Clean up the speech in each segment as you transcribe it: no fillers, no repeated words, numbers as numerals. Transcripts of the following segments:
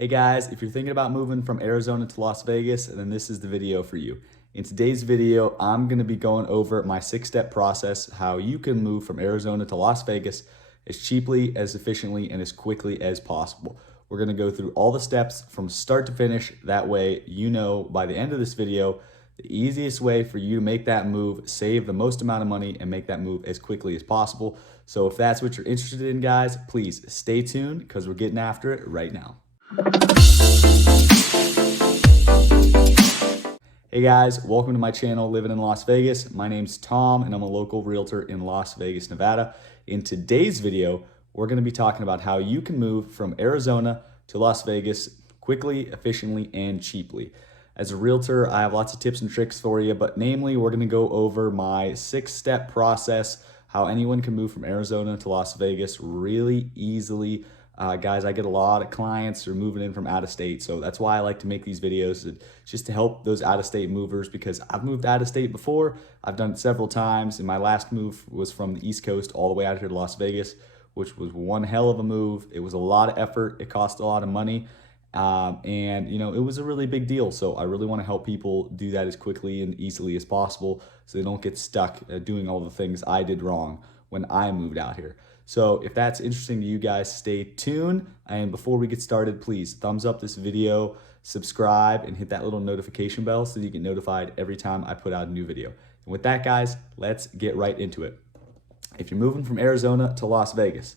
Hey guys, if you're thinking about moving from Arizona to Las Vegas, then this is the video for you. In today's video, I'm gonna be going over my 6-step process, how you can move from Arizona to Las Vegas as cheaply, as efficiently, and as quickly as possible. We're gonna go through all the steps from start to finish. That way, you know by the end of this video, the easiest way for you to make that move, save the most amount of money, and make that move as quickly as possible. So if that's what you're interested in, guys, please stay tuned because we're getting after it right now. Hey guys, welcome to my channel, Living in Las Vegas. My name's Tom and I'm a local realtor in Las Vegas, Nevada. In today's video, we're gonna be talking about how you can move from Arizona to Las Vegas quickly, efficiently, and cheaply. As a realtor, I have lots of tips and tricks for you, but namely, we're gonna go over my 6-step process, how anyone can move from Arizona to Las Vegas really easily. Guys, I get a lot of clients who are moving in from out of state, so that's why I like to make these videos, just to help those out-of-state movers, because I've moved out of state before. I've done it several times, and my last move was from the East Coast all the way out here to Las Vegas, which was one hell of a move. It was a lot of effort. It cost a lot of money, and you know, it was a really big deal. So I really want to help people do that as quickly and easily as possible, so they don't get stuck doing all the things I did wrong when I moved out here. So if that's interesting to you guys, stay tuned. And before we get started, please thumbs up this video, subscribe, and hit that little notification bell so that you get notified every time I put out a new video. And with that, guys, let's get right into it. If you're moving from Arizona to Las Vegas,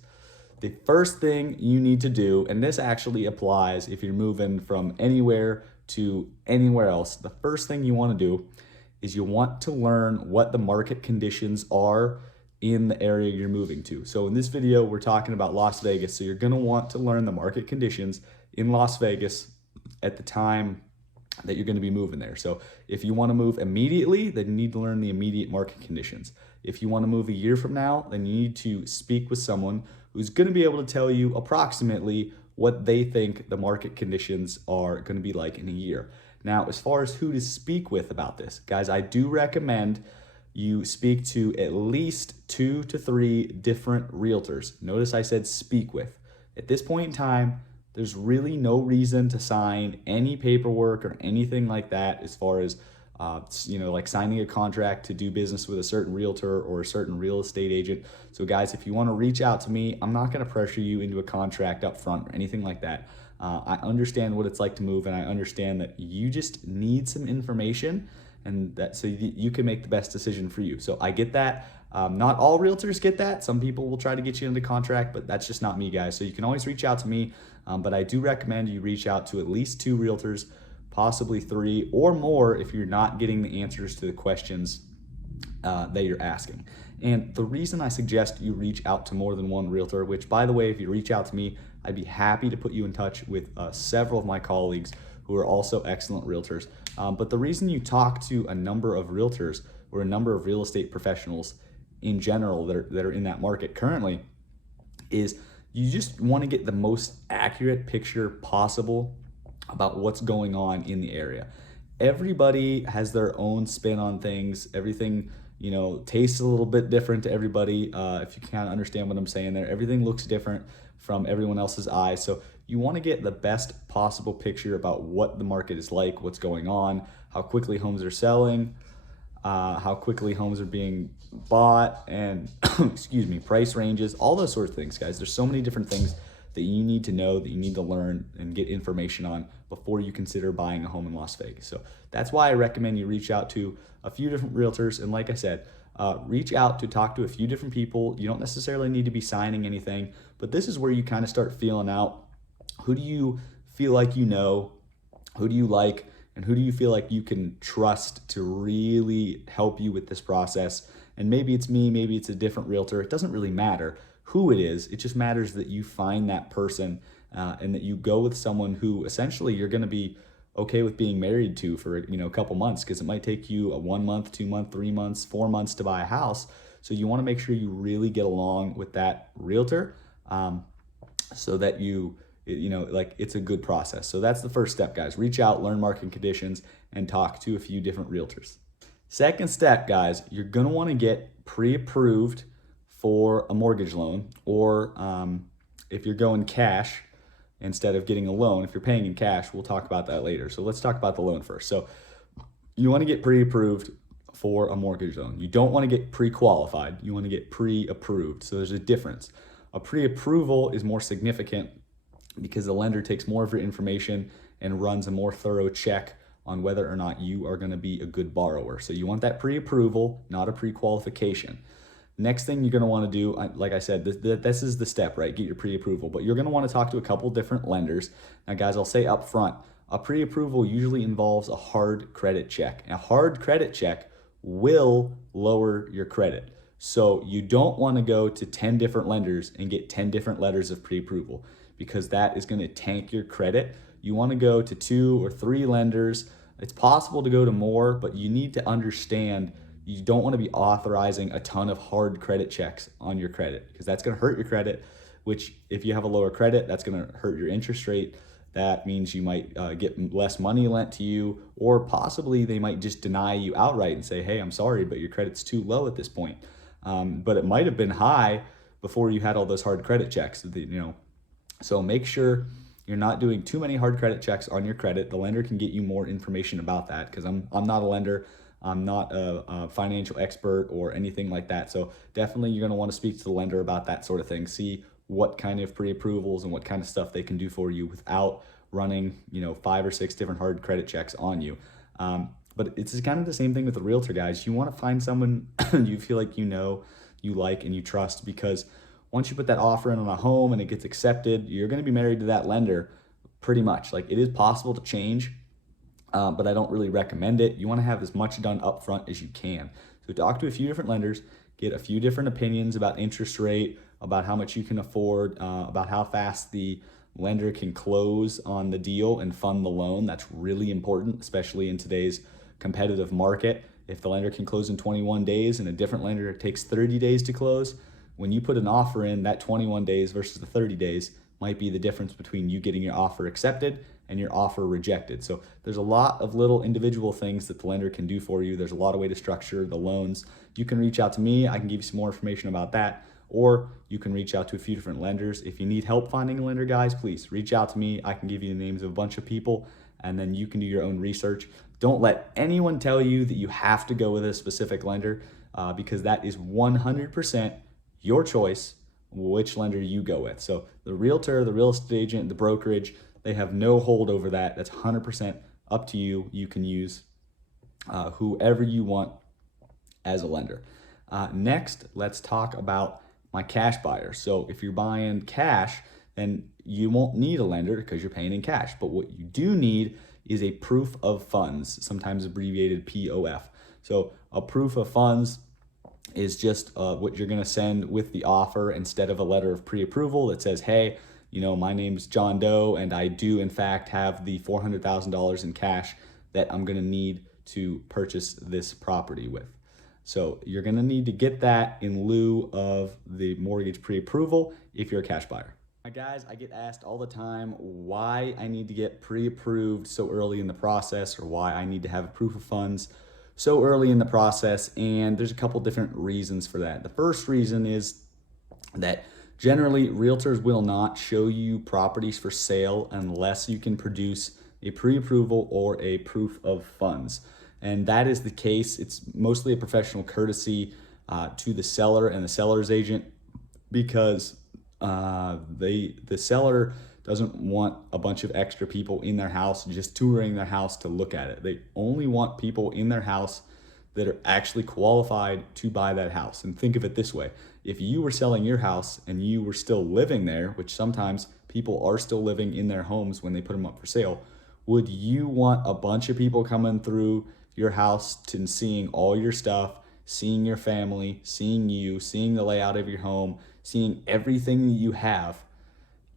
the first thing you need to do, and this actually applies if you're moving from anywhere to anywhere else, the first thing you want to do is you want to learn what the market conditions are in the area you're moving to. So in this video, we're talking about Las Vegas. So you're gonna want to learn the market conditions in Las Vegas at the time that you're gonna be moving there. So if you wanna move immediately, then you need to learn the immediate market conditions. If you wanna move a year from now, then you need to speak with someone who's gonna be able to tell you approximately what they think the market conditions are gonna be like in a year. Now, as far as who to speak with about this, guys, I do recommend you speak to at least 2 to 3 different realtors. Notice I said speak with. At this point in time, there's really no reason to sign any paperwork or anything like that as far as like signing a contract to do business with a certain realtor or a certain real estate agent. So guys, if you want to reach out to me, I'm not going to pressure you into a contract up front or anything like that. I understand what it's like to move, and I understand that you just need some information, and that so you can make the best decision for you. So I get that. Not all realtors get that. Some people will try to get you into contract, but that's just not me, guys. So you can always reach out to me, but I do recommend you reach out to at least 2 realtors, possibly 3 or more if you're not getting the answers to the questions that you're asking. And the reason I suggest you reach out to more than one realtor, which by the way, if you reach out to me, I'd be happy to put you in touch with several of my colleagues who are also excellent realtors. But the reason you talk to a number of realtors or a number of real estate professionals in general that are in that market currently is you just want to get the most accurate picture possible about what's going on in the area. Everybody has their own spin on things. Everything, you know, tastes a little bit different to everybody. If you kind of understand what I'm saying there, everything looks different from everyone else's eyes. So you want to get the best possible picture about what the market is like, what's going on, how quickly homes are selling, how quickly homes are being bought, and excuse me, price ranges, all those sorts of things, guys. There's so many different things that you need to know, that you need to learn and get information on before you consider buying a home in Las Vegas. So that's why I recommend you reach out to a few different realtors. And like I said, reach out to talk to a few different people. You don't necessarily need to be signing anything, but this is where you kind of start feeling out, who do you feel like you know, who do you like, and who do you feel like you can trust to really help you with this process. And maybe it's me, maybe it's a different realtor. It doesn't really matter who it is. It just matters that you find that person and that you go with someone who essentially you're going to be okay with being married to for a couple months, because it might take you a 1 month, 2 month, 3 months, 4 months to buy a house. So you want to make sure you really get along with that realtor so that it's a good process. So that's the first step, guys. Reach out, learn market conditions, and talk to a few different realtors. Second step, guys, you're going to want to get pre-approved for a mortgage loan, or if you're going cash instead of getting a loan. If you're paying in cash, we'll talk about that later. So let's talk about the loan first. So you want to get pre-approved for a mortgage loan. You don't want to get pre-qualified. You want to get pre-approved. So there's a difference. A pre-approval is more significant because the lender takes more of your information and runs a more thorough check on whether or not you are going to be a good borrower. So you want that pre-approval, not a pre-qualification. Next thing you're going to want to do, like I said, this is the step, right? Get your pre-approval, but you're going to want to talk to a couple different lenders. Now guys, I'll say up front, a pre-approval usually involves a hard credit check. A hard credit check will lower your credit. So you don't want to go to 10 different lenders and get 10 different letters of pre-approval, because that is going to tank your credit. You want to go to 2 or 3 lenders. It's possible to go to more, but you need to understand you don't want to be authorizing a ton of hard credit checks on your credit, because that's going to hurt your credit, which if you have a lower credit, that's going to hurt your interest rate. That means you might get less money lent to you, or possibly they might just deny you outright and say, hey, I'm sorry, but your credit's too low at this point. But it might have been high before you had all those hard credit checks, So make sure you're not doing too many hard credit checks on your credit. The lender can get you more information about that, because I'm not a lender. I'm not a financial expert or anything like that. So definitely you're going to want to speak to the lender about that sort of thing. See what kind of pre-approvals and what kind of stuff they can do for you without running 5 or 6 different hard credit checks on you. But it's kind of the same thing with the realtor, guys. You want to find someone you feel like you like, and you trust, because once you put that offer in on a home and it gets accepted, you're going to be married to that lender pretty much. Like, it is possible to change, but I don't really recommend it. You want to have as much done up front as you can. So talk to a few different lenders, get a few different opinions about interest rate, about how much you can afford, about how fast the lender can close on the deal and fund the loan. That's really important, especially in today's competitive market. If the lender can close in 21 days and a different lender takes 30 days to close, when you put an offer in, that 21 days versus the 30 days might be the difference between you getting your offer accepted and your offer rejected. So there's a lot of little individual things that the lender can do for you. There's a lot of way to structure the loans. You can reach out to me. I can give you some more information about that. Or you can reach out to a few different lenders. If you need help finding a lender, guys, please reach out to me. I can give you the names of a bunch of people, and then you can do your own research. Don't let anyone tell you that you have to go with a specific lender, because that is 100% your choice which lender you go with. So the realtor, the real estate agent, the brokerage, they have no hold over that. That's 100% up to you. You can use whoever you want as a lender. Next, let's talk about my cash buyer. So if you're buying cash, then you won't need a lender because you're paying in cash. But what you do need is a proof of funds, sometimes abbreviated POF. So a proof of funds is just what you're going to send with the offer instead of a letter of pre-approval that says, hey, my name's John Doe, and I do in fact have the $400,000 in cash that I'm going to need to purchase this property with. So you're going to need to get that in lieu of the mortgage pre-approval if you're a cash buyer. Now, guys, I get asked all the time why I need to get pre-approved so early in the process, or why I need to have a proof of funds so early in the process, and there's a couple different reasons for that. The first reason is that generally realtors will not show you properties for sale unless you can produce a pre-approval or a proof of funds. And that is the case. It's mostly a professional courtesy to the seller and the seller's agent, because the seller doesn't want a bunch of extra people in their house just touring their house to look at it. They only want people in their house that are actually qualified to buy that house. And think of it this way. If you were selling your house and you were still living there, which sometimes people are still living in their homes when they put them up for sale, would you want a bunch of people coming through your house and seeing all your stuff, seeing your family, seeing you, seeing the layout of your home, seeing everything that you have,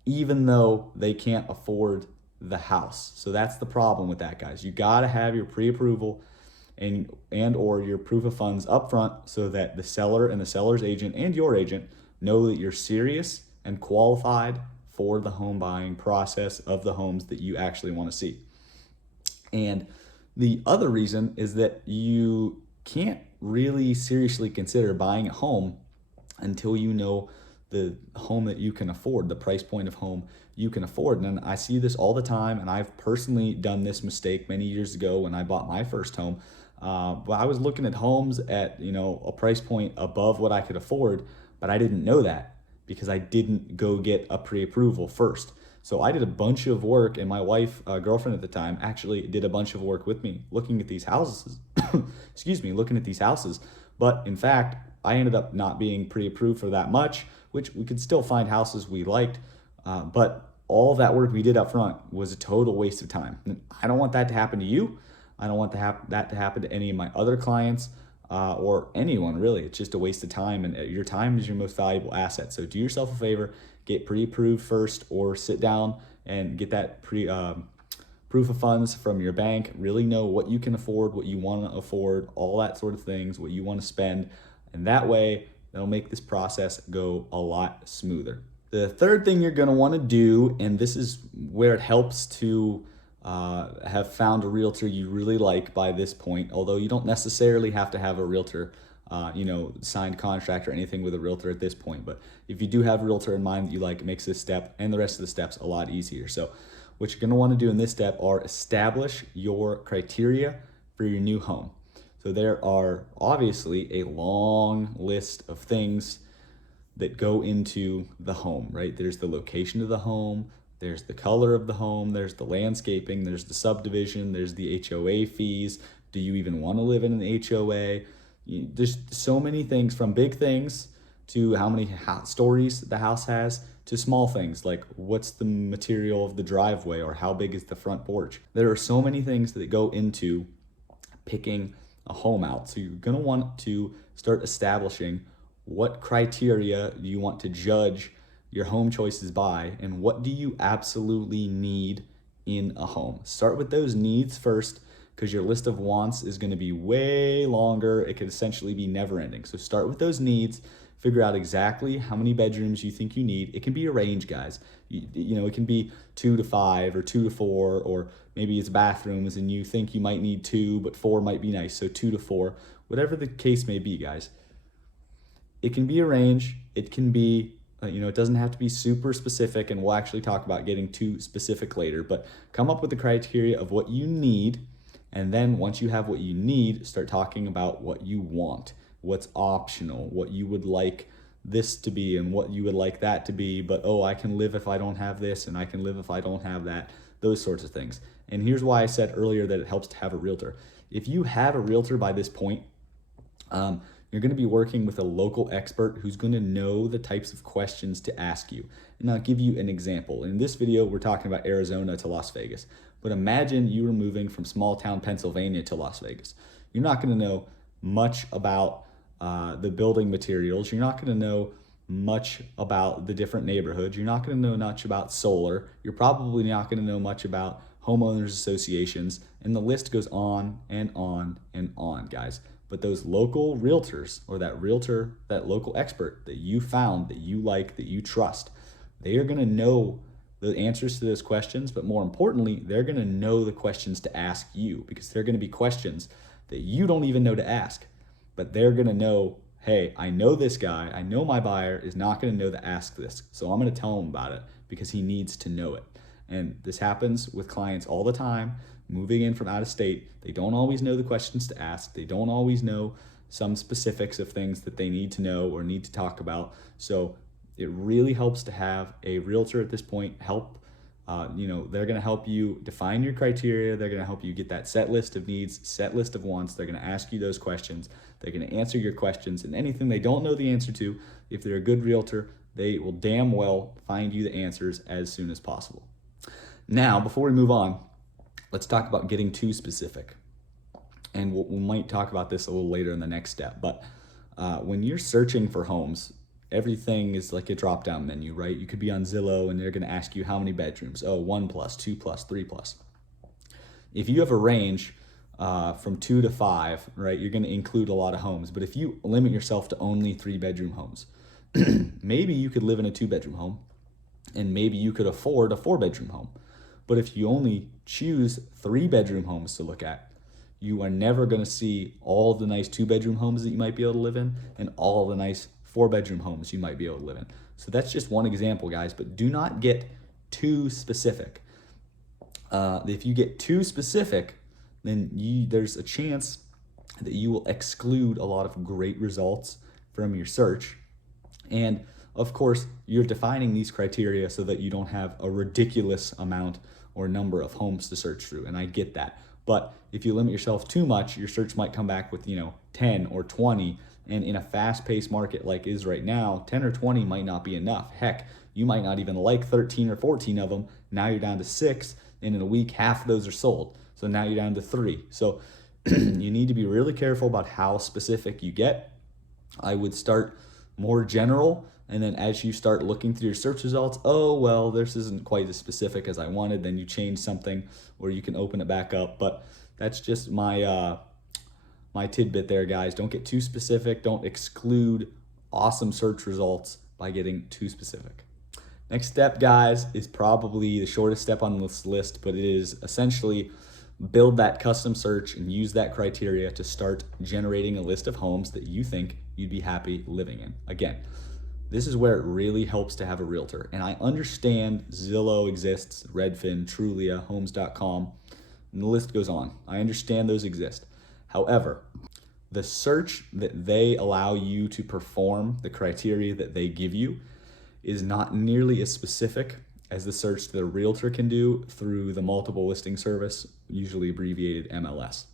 even though they can't afford the house? So that's the problem with that, guys. You got to have your pre-approval and or your proof of funds up front, so that the seller and the seller's agent and your agent know that you're serious and qualified for the home buying process of the homes that you actually want to see. And the other reason is that you can't really seriously consider buying a home until you know the home that you can afford, the price point of home you can afford. And I see this all the time, and I've personally done this mistake many years ago when I bought my first home. But I was looking at homes at, a price point above what I could afford, but I didn't know that because I didn't go get a pre-approval first. So I did a bunch of work, and my wife, girlfriend at the time, actually did a bunch of work with me looking at these houses. Looking at these houses. But in fact, I ended up not being pre-approved for that much, which we could still find houses we liked. But all of that work we did up front was a total waste of time. And I don't want that to happen to you. I don't want that to happen to any of my other clients or anyone, really. It's just a waste of time, and your time is your most valuable asset. So do yourself a favor, get pre-approved first, or sit down and get that proof of funds from your bank. Really know what you can afford, what you want to afford, all that sort of things, what you want to spend. And that way, that'll make this process go a lot smoother. The third thing you're going to want to do, and this is where it helps to have found a realtor you really like by this point, although you don't necessarily have to have a realtor, signed contract or anything with a realtor at this point. But if you do have a realtor in mind that you like, it makes this step and the rest of the steps a lot easier. So what you're going to want to do in this step are establish your criteria for your new home. So there are obviously a long list of things that go into the home, right? There's the location of the home, there's the color of the home, there's the landscaping, there's the subdivision, there's the HOA fees. Do you even want to live in an HOA? There's so many things, from big things to how many stories the house has, to small things like what's the material of the driveway or how big is the front porch. There are so many things that go into picking a home out. So you're gonna want to start establishing what criteria you want to judge your home choices by, and what do you absolutely need in a home. Start with those needs first, because your list of wants is going to be way longer. It could essentially be never ending. So start with those needs, figure out exactly how many bedrooms you think you need. It can be a range, guys. It can be 2 to 5 or 2 to 4, or maybe it's bathrooms and you think you might need 2, but 4 might be nice. So 2 to 4, whatever the case may be, guys. It can be a range. It can be, it doesn't have to be super specific, and we'll actually talk about getting too specific later, but come up with the criteria of what you need. And then once you have what you need, start talking about what you want, what's optional, what you would like this to be and what you would like that to be, but I can live if I don't have this, and I can live if I don't have that, those sorts of things. And here's why I said earlier that it helps to have a realtor. If you have a realtor by this point, you're going to be working with a local expert who's going to know the types of questions to ask you. And I'll give you an example. In this video, we're talking about Arizona to Las Vegas. But imagine you were moving from small town Pennsylvania to Las Vegas. You're not going to know much about the building materials. You're not going to know much about the different neighborhoods. You're not going to know much about solar. You're probably not going to know much about homeowners associations. And the list goes on and on and on, guys. But those local realtors, or that realtor, that local expert that you found, that you like, that you trust, they are going to know the answers to those questions, but more importantly, they're going to know the questions to ask you, because they're going to be questions that you don't even know to ask. But they're going to know, hey, I know this guy, I know my buyer is not going to know to ask this, so I'm going to tell him about it because he needs to know it. And this happens with clients all the time. Moving in from out of state, they don't always know the questions to ask. They don't always know some specifics of things that they need to know or need to talk about. So it really helps to have a realtor at this point help. They're going to help you define your criteria. They're going to help you get that set list of needs, set list of wants. They're going to ask you those questions. They're going to answer your questions, and anything they don't know the answer to, if they're a good realtor, they will damn well find you the answers as soon as possible. Now, before we move on, let's talk about getting too specific. And we might talk about this a little later in the next step. But when you're searching for homes, everything is like a drop-down menu, right? You could be on Zillow and they're going to ask you how many bedrooms. 1 plus, 2 plus, 3 plus. If you have a range from 2 to 5, right, you're going to include a lot of homes. But if you limit yourself to only 3-bedroom homes, maybe you could live in a 2-bedroom home, and maybe you could afford a 4-bedroom home. But if you only choose 3-bedroom homes to look at, you are never going to see all the nice 2-bedroom homes that you might be able to live in and all the nice 4-bedroom homes you might be able to live in. So that's just one example, guys, but do not get too specific. If you get too specific, then there's a chance that you will exclude a lot of great results from your search. And of course, you're defining these criteria so that you don't have a ridiculous amount or number of homes to search through, and I get that. But if you limit yourself too much, your search might come back with 10 or 20, and in a fast-paced market like is right now, 10 or 20 might not be enough. Heck, you might not even like 13 or 14 of them. Now you're down to 6, and in a week, half of those are sold. So now you're down to 3. So you need to be really careful about how specific you get. I would start more general, and then as you start looking through your search results, oh, well, this isn't quite as specific as I wanted, then you change something, or you can open it back up. But that's just my my tidbit there, guys. Don't get too specific. Don't exclude awesome search results by getting too specific. Next step, guys, is probably the shortest step on this list, but it is essentially build that custom search and use that criteria to start generating a list of homes that you think you'd be happy living in. Again, this is where it really helps to have a realtor. And I understand Zillow exists, Redfin, Trulia, Homes.com, and the list goes on. I understand those exist. However, the search that they allow you to perform, the criteria that they give you, is not nearly as specific as the search that a realtor can do through the multiple listing service, usually abbreviated MLS.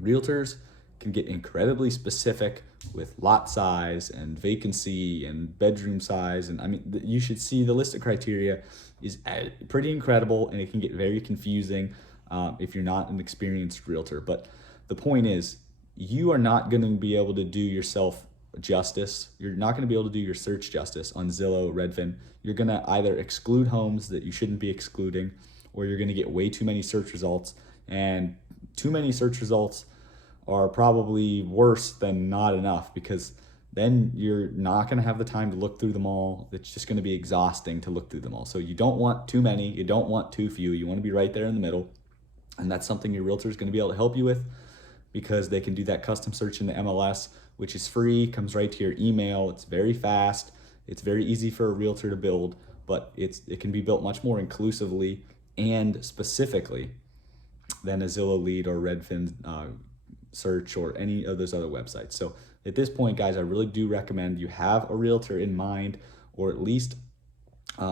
Realtors can get incredibly specific with lot size and vacancy and bedroom size. And I mean, you should see the list of criteria is pretty incredible, and it can get very confusing if you're not an experienced realtor. But the point is, you are not going to be able to do yourself justice. You're not going to be able to do your search justice on Zillow, Redfin. You're going to either exclude homes that you shouldn't be excluding, or you're going to get way too many search results, and too many search results are probably worse than not enough, because then you're not going to have the time to look through them all. It's just going to be exhausting to look through them all. So you don't want too many, you don't want too few, you want to be right there in the middle. And that's something your realtor is going to be able to help you with, because they can do that custom search in the MLS, which is free, comes right to your email. It's very fast. It's very easy for a realtor to build, but it can be built much more inclusively and specifically than a Zillow lead or Redfin search or any of those other websites. So at this point, guys, I really do recommend you have a realtor in mind, or at least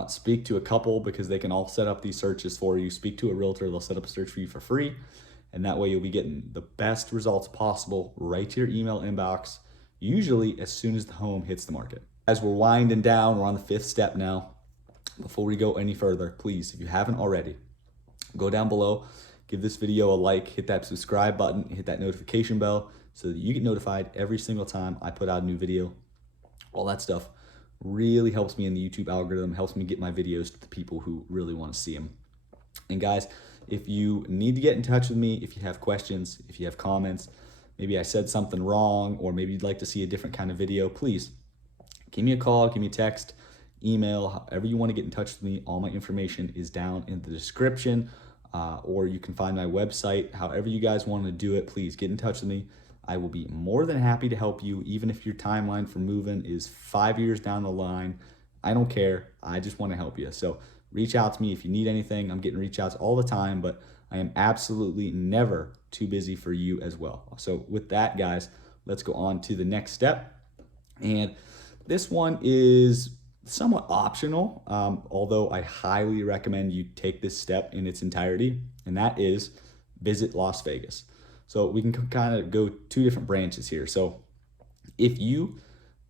speak to a couple, because they can all set up these searches for you. Speak to a realtor, they'll set up a search for you for free. And that way you'll be getting the best results possible right to your email inbox, usually as soon as the home hits the market. As we're winding down, we're on the 5th step now. Before we go any further, please, if you haven't already, go down below, give this video a like, hit that subscribe button, hit that notification bell so that you get notified every single time I put out a new video. All that stuff really helps me in the YouTube algorithm, helps me get my videos to the people who really want to see them. And guys, if you need to get in touch with me, if you have questions, if you have comments, maybe I said something wrong, or maybe you'd like to see a different kind of video, please give me a call, give me a text, email, however you want to get in touch with me. All my information is down in the description, or you can find my website. However you guys want to do it, please get in touch with me. I will be more than happy to help you, even if your timeline for moving is 5 years down the line. I don't care. I just want to help you. So reach out to me if you need anything. I'm getting reach outs all the time, but I am absolutely never too busy for you as well. So with that, guys, let's go on to the next step. And this one is somewhat optional, although I highly recommend you take this step in its entirety, and that is visit Las Vegas. So we can kind of go 2 different branches here. So if you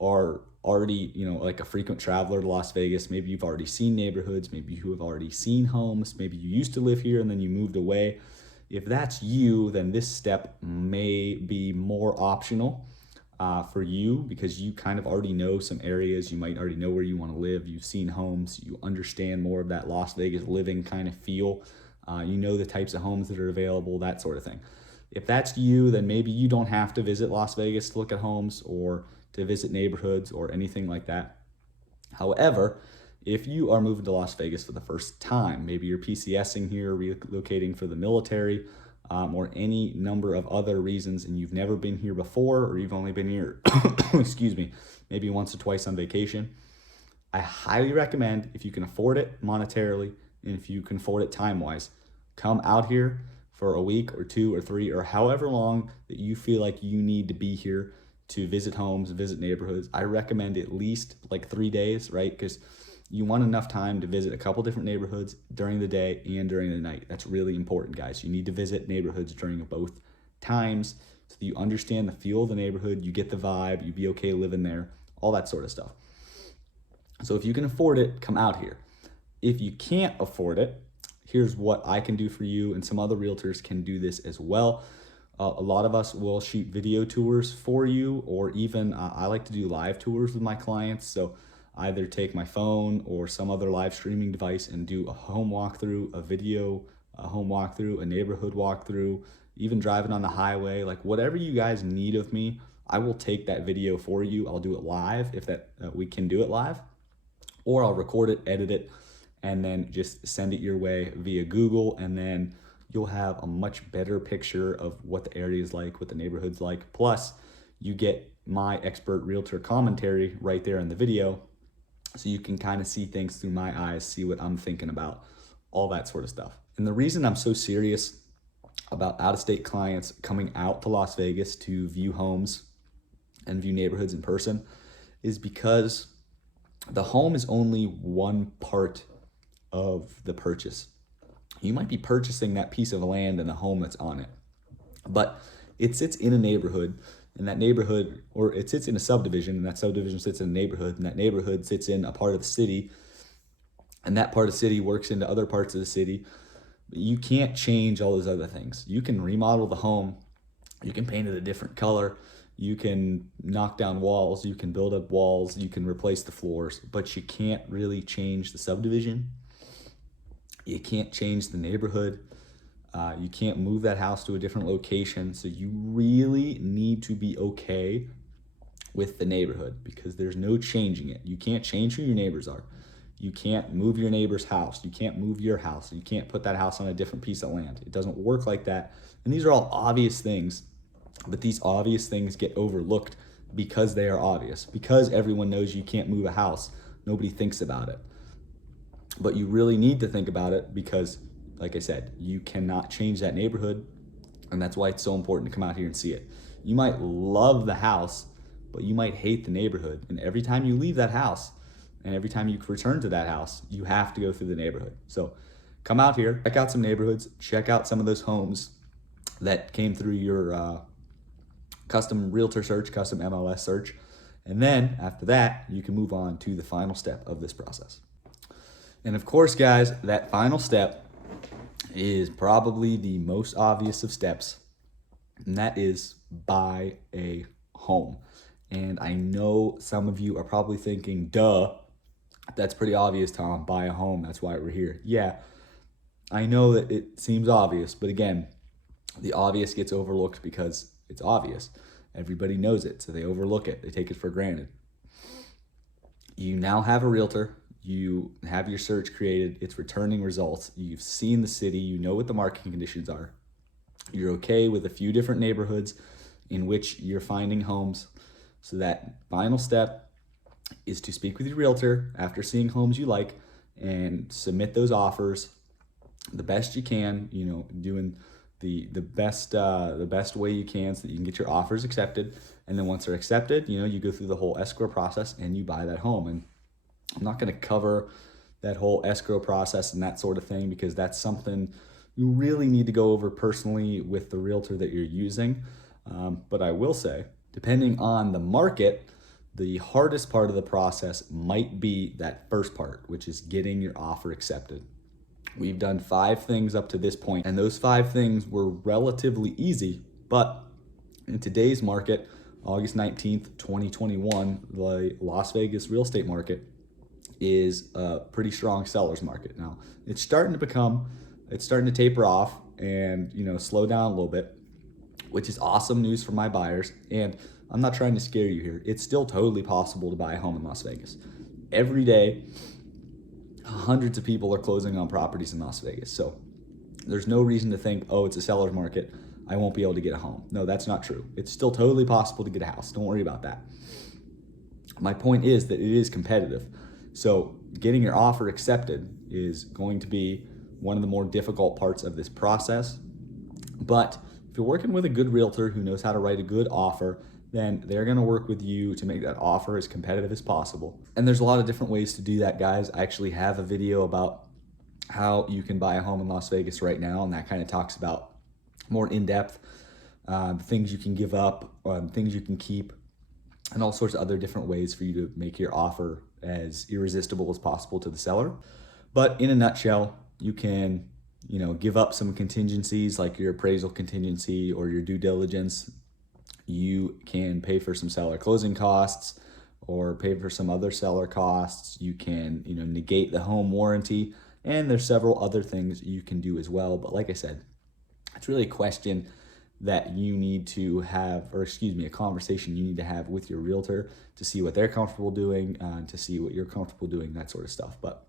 are already, like a frequent traveler to Las Vegas, maybe you've already seen neighborhoods, maybe you have already seen homes, maybe you used to live here and then you moved away. If that's you, then this step may be more optional for you, because you kind of already know some areas. You might already know where you want to live. You've seen homes. You understand more of that Las Vegas living kind of feel. You know the types of homes that are available, that sort of thing. If that's you, then maybe you don't have to visit Las Vegas to look at homes or to visit neighborhoods or anything like that. However, if you are moving to Las Vegas for the first time, maybe you're PCSing here, relocating for the military, or any number of other reasons, and you've never been here before, or you've only been here, excuse me, maybe once or twice on vacation, I highly recommend, if you can afford it monetarily, and if you can afford it time-wise, come out here for a week or 2 or 3 or however long that you feel like you need to be here to visit homes, visit neighborhoods. I recommend at least like 3 days, right? Because you want enough time to visit a couple different neighborhoods during the day and during the night. That's really important, guys. You need to visit neighborhoods during both times so that you understand the feel of the neighborhood, you get the vibe, you be okay living there, all that sort of stuff. So if you can afford it, come out here. If you can't afford it, here's what I can do for you, and some other realtors can do this as well. A lot of us will shoot video tours for you, or even I like to do live tours with my clients. So either take my phone or some other live streaming device and do a home walkthrough, a home walkthrough, a neighborhood walkthrough, even driving on the highway, like whatever you guys need of me, I will take that video for you. I'll do it live if we can do it live, or I'll record it, edit it, and then just send it your way via Google, and then you'll have a much better picture of what the area is like, what the neighborhood's like. Plus, you get my expert realtor commentary right there in the video, so you can kind of see things through my eyes, see what I'm thinking about, all that sort of stuff. And the reason I'm so serious about out-of-state clients coming out to Las Vegas to view homes and view neighborhoods in person is because the home is only one part of the purchase. You might be purchasing that piece of land and the home that's on it, but it sits in a neighborhood, and that neighborhood, or it sits in a subdivision, and that subdivision sits in a neighborhood, and that neighborhood sits in a part of the city, and that part of the city works into other parts of the city. But you can't change all those other things. You can remodel the home, you can paint it a different color, you can knock down walls, you can build up walls, you can replace the floors, but you can't really change the subdivision. You can't change the neighborhood. You can't move that house to a different location. So you really need to be okay with the neighborhood, because there's no changing it. You can't change who your neighbors are. You can't move your neighbor's house. You can't move your house. You can't put that house on a different piece of land. It doesn't work like that. And these are all obvious things, but these obvious things get overlooked because they are obvious. Because everyone knows you can't move a house, nobody thinks about it. But you really need to think about it because, like I said, you cannot change that neighborhood, and that's why it's so important to come out here and see it. You might love the house, but you might hate the neighborhood. And every time you leave that house, and every time you return to that house, you have to go through the neighborhood. So come out here, check out some neighborhoods, check out some of those homes that came through your custom realtor search, custom MLS search. And then after that, you can move on to the final step of this process. And of course, guys, that final step is probably the most obvious of steps, and that is buy a home. And I know some of you are probably thinking, duh, that's pretty obvious, Tom, buy a home, that's why we're here. Yeah, I know that it seems obvious, but again, the obvious gets overlooked because it's obvious. Everybody knows it, so they overlook it, they take it for granted. You now have a realtor. You have your search created, it's returning results, you've seen the city, you know what the market conditions are, you're okay with a few different neighborhoods in which you're finding homes. So that final step is to speak with your realtor after seeing homes you like and submit those offers the best you can, you know, doing the best way you can so that you can get your offers accepted. And then once they're accepted, you know, you go through the whole escrow process and you buy that home. And I'm not going to cover that whole escrow process and that sort of thing, because that's something you really need to go over personally with the realtor that you're using. But I will say, depending on the market, the hardest part of the process might be that first part, which is getting your offer accepted. We've done 5 things up to this point, and those 5 things were relatively easy. But in today's market, August 19th, 2021, the Las Vegas real estate market is a pretty strong seller's market. Now, it's starting to taper off and, you know, slow down a little bit, which is awesome news for my buyers. And I'm not trying to scare you here. It's still totally possible to buy a home in Las Vegas. Every day, hundreds of people are closing on properties in Las Vegas. So There's no reason to think, oh, it's a seller's market, I won't be able to get a home. No, that's not true. It's still totally possible to get a house. Don't worry about that. My point is that it is competitive. So getting your offer accepted is going to be one of the more difficult parts of this process. But if you're working with a good realtor who knows how to write a good offer, then they're gonna work with you to make that offer as competitive as possible. And there's a lot of different ways to do that, guys. I actually have a video about how you can buy a home in Las Vegas right now, and that kind of talks about more in-depth things you can give up, things you can keep, and all sorts of other different ways for you to make your offer as irresistible as possible to the seller. But in a nutshell, you can, give up some contingencies like your appraisal contingency or your due diligence. You can pay for some seller closing costs or pay for some other seller costs. You can, negate the home warranty, and there's several other things you can do as well. But like I said, it's really a question that you need to have, a conversation you need to have with your realtor to see what they're comfortable doing, to see what you're comfortable doing, that sort of stuff. But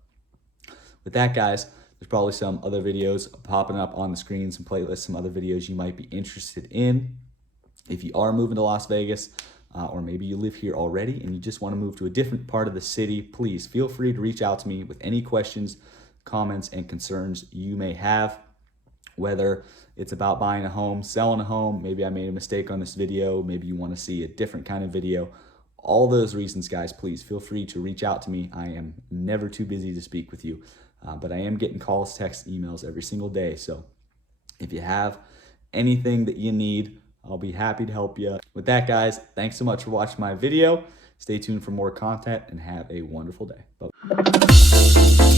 with that, guys, there's probably some other videos popping up on the screen, some playlists, some other videos you might be interested in. If you are moving to Las Vegas, or maybe you live here already and you just want to move to a different part of the city, please feel free to reach out to me with any questions, comments, and concerns you may have. Whether it's about buying a home, selling a home, maybe I made a mistake on this video, maybe you want to see a different kind of video. All those reasons, guys, please feel free to reach out to me. I am never too busy to speak with you, but I am getting calls, texts, emails every single day. So if you have anything that you need, I'll be happy to help you. With that, guys, thanks so much for watching my video. Stay tuned for more content and have a wonderful day. Bye.